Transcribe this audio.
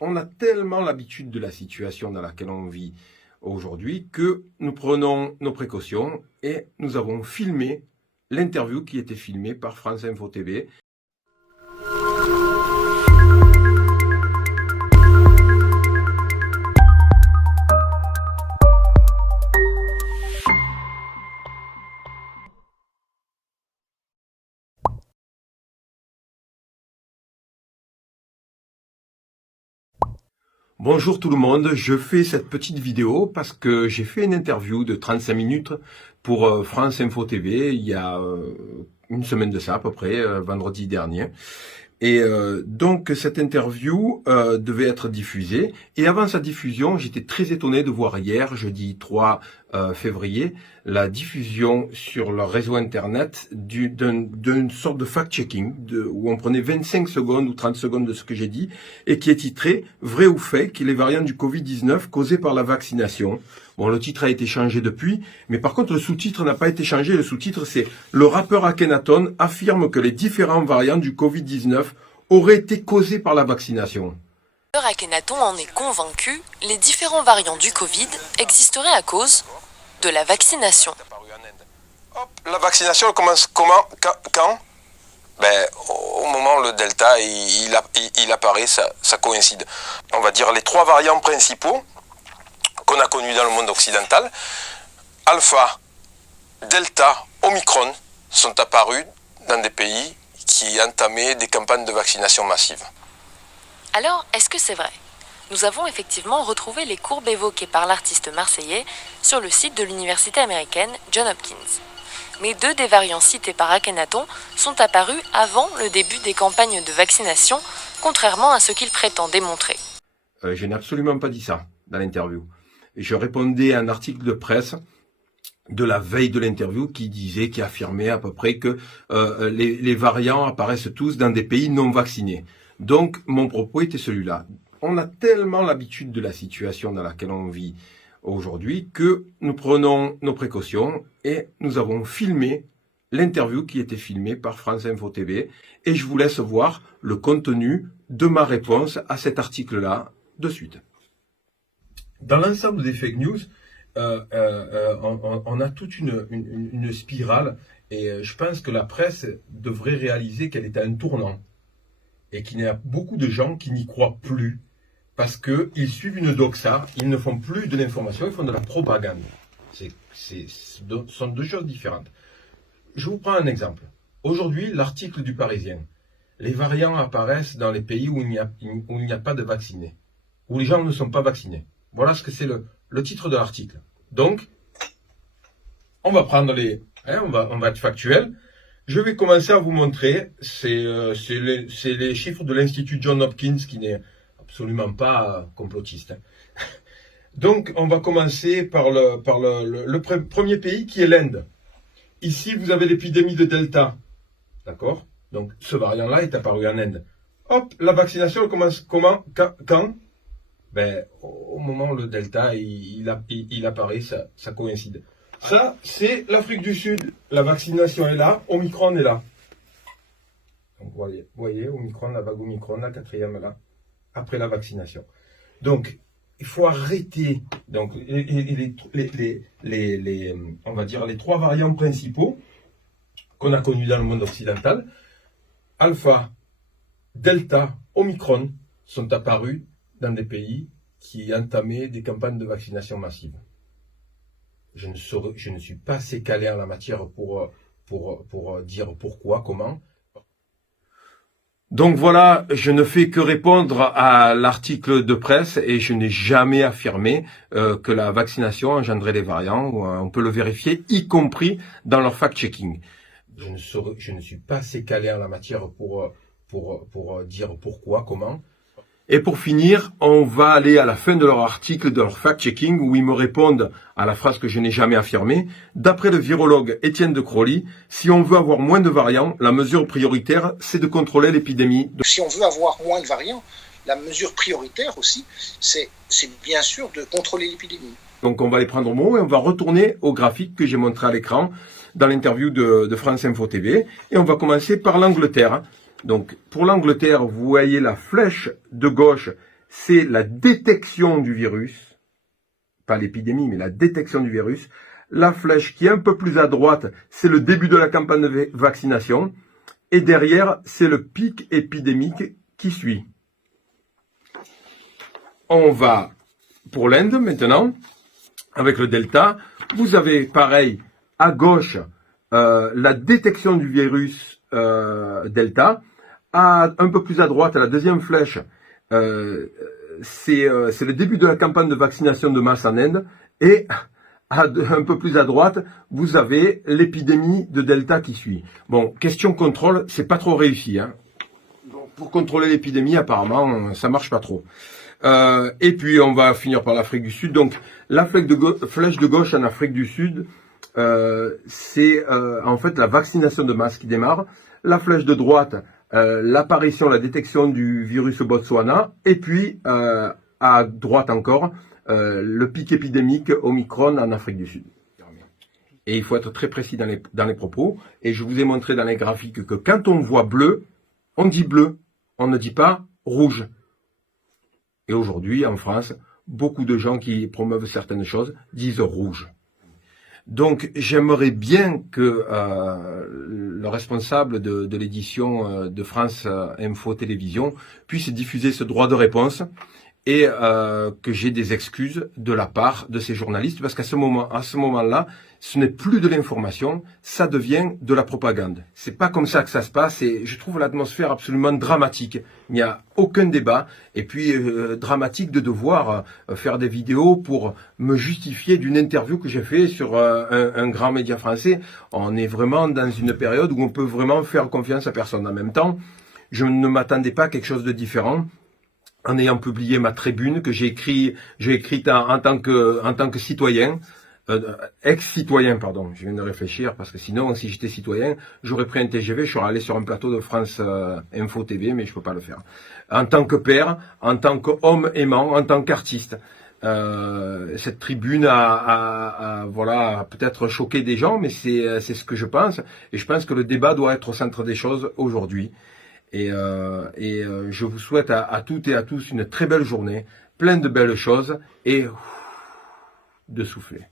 On a tellement l'habitude de la situation dans laquelle on vit aujourd'hui que nous prenons nos précautions et nous avons filmé l'interview qui était filmée par France Info TV. Bonjour tout le monde, je fais cette petite vidéo parce que j'ai fait une interview de 35 minutes pour France Info TV il y a une semaine de ça à peu près, vendredi dernier. Et donc cette interview devait être diffusée. Et avant sa diffusion, j'étais très étonné de voir hier, jeudi 3 février, la diffusion sur leur réseau internet d'une sorte de fact-checking où on prenait 25 secondes ou 30 secondes de ce que j'ai dit et qui est titré « Vrai ou fake, les variants du Covid-19 causés par la vaccination ». Bon, le titre a été changé depuis, mais par contre le sous-titre n'a pas été changé. Le sous-titre c'est « Le rappeur Akhenaton affirme que les différents variants du Covid-19 auraient été causés par la vaccination ». Le rappeur Akhenaton en est convaincu, les différents variants du Covid existeraient à cause de la vaccination. La vaccination elle commence comment, quand au moment où le Delta il apparaît, ça coïncide. On va dire les trois variants principaux qu'on a connus dans le monde occidental, Alpha, Delta, Omicron, sont apparus dans des pays qui entamaient des campagnes de vaccination massive. Alors, est-ce que c'est vrai ? Nous avons effectivement retrouvé les courbes évoquées par l'artiste marseillais sur le site de l'université américaine Johns Hopkins. Mais deux des variants cités par Akhenaton sont apparus avant le début des campagnes de vaccination, contrairement à ce qu'il prétend démontrer. Je n'ai absolument pas dit ça dans l'interview. Je répondais à un article de presse de la veille de l'interview qui affirmait à peu près que les variants apparaissent tous dans des pays non vaccinés. Donc, mon propos était celui-là. On a tellement l'habitude de la situation dans laquelle on vit aujourd'hui que nous prenons nos précautions et nous avons filmé l'interview qui était filmée par France Info TV et je vous laisse voir le contenu de ma réponse à cet article-là de suite. Dans l'ensemble des fake news, on a toute une spirale et je pense que la presse devrait réaliser qu'elle est à un tournant et qu'il y a beaucoup de gens qui n'y croient plus parce qu'ils suivent une doxa, ils ne font plus de l'information, ils font de la propagande. Ce sont deux choses différentes. Je vous prends un exemple. Aujourd'hui, l'article du Parisien. Les variants apparaissent dans les pays où il n'y a pas de vaccinés, où les gens ne sont pas vaccinés. Voilà ce que c'est le titre de l'article. Donc, on va prendre on va être factuel. Je vais commencer à vous montrer, c'est les chiffres de l'Institut Johns Hopkins qui n'est absolument pas complotiste. Donc, on va commencer par le premier pays qui est l'Inde. Ici, vous avez l'épidémie de Delta. D'accord? Donc, ce variant-là est apparu en Inde. Hop, la vaccination commence comment? Quand? Au moment où le Delta il apparaît, ça coïncide. Ça, c'est l'Afrique du Sud. La vaccination est là, Omicron est là. Donc, vous voyez, Omicron, la vague Omicron, la quatrième là, après la vaccination. Donc, il faut arrêter. Donc, on va dire les trois variants principaux qu'on a connus dans le monde occidental, Alpha, Delta, Omicron, sont apparus dans des pays qui entamaient des campagnes de vaccination massive. Je ne suis pas assez calé en la matière pour dire pourquoi, comment. Donc voilà, je ne fais que répondre à l'article de presse et je n'ai jamais affirmé que la vaccination engendrait des variants. On peut le vérifier, y compris dans leur fact-checking. Je ne suis pas assez calé en la matière pour dire pourquoi, comment. Et pour finir, on va aller à la fin de leur article, de leur fact-checking, où ils me répondent à la phrase que je n'ai jamais affirmée. D'après le virologue Étienne de Crowley, si on veut avoir moins de variants, la mesure prioritaire, c'est de contrôler l'épidémie. Si on veut avoir moins de variants, la mesure prioritaire aussi, c'est bien sûr de contrôler l'épidémie. Donc on va les prendre au mot et on va retourner au graphique que j'ai montré à l'écran dans l'interview de France Info TV. Et on va commencer par l'Angleterre. Donc, pour l'Angleterre, vous voyez la flèche de gauche c'est la détection du virus, pas l'épidémie, mais la détection du virus. La flèche qui est un peu plus à droite, c'est le début de la campagne de vaccination. Et derrière, c'est le pic épidémique qui suit. On va pour l'Inde maintenant, avec le Delta. Vous avez pareil, à gauche, la détection du virus Delta. Un peu plus à droite, la deuxième flèche, c'est le début de la campagne de vaccination de masse en Inde. Et un peu plus à droite, vous avez l'épidémie de Delta qui suit. Bon, question contrôle, c'est pas trop réussi. Hein. Donc, pour contrôler l'épidémie, apparemment, ça marche pas trop. Et puis, on va finir par l'Afrique du Sud. Donc, la flèche de gauche en Afrique du Sud, c'est en fait la vaccination de masse qui démarre. La flèche de droite, l'apparition, la détection du virus au Botswana. Et puis, à droite encore, le pic épidémique Omicron en Afrique du Sud. Et il faut être très précis dans les propos. Et je vous ai montré dans les graphiques que quand on voit bleu, on dit bleu. On ne dit pas rouge. Et aujourd'hui, en France, beaucoup de gens qui promeuvent certaines choses disent rouge. Donc, j'aimerais bien que le responsable de l'édition de France Info Télévision puisse diffuser ce droit de réponse et que j'ai des excuses de la part de ces journalistes, parce qu'à ce moment-là, ce n'est plus de l'information, ça devient de la propagande. C'est pas comme ça que ça se passe, et je trouve l'atmosphère absolument dramatique. Il n'y a aucun débat, et puis dramatique de devoir faire des vidéos pour me justifier d'une interview que j'ai fait sur un grand média français. On est vraiment dans une période où on peut vraiment faire confiance à personne. En même temps, je ne m'attendais pas à quelque chose de différent. En ayant publié ma tribune que j'ai écrite en tant que citoyen, ex-citoyen, pardon, je viens de réfléchir, parce que sinon, si j'étais citoyen, j'aurais pris un TGV, je serais allé sur un plateau de France Info TV, mais je peux pas le faire. En tant que père, en tant qu'homme aimant, en tant qu'artiste, cette tribune a peut-être choqué des gens, mais c'est ce que je pense, et je pense que le débat doit être au centre des choses aujourd'hui. Et je vous souhaite à toutes et à tous une très belle journée, plein de belles choses et de souffler.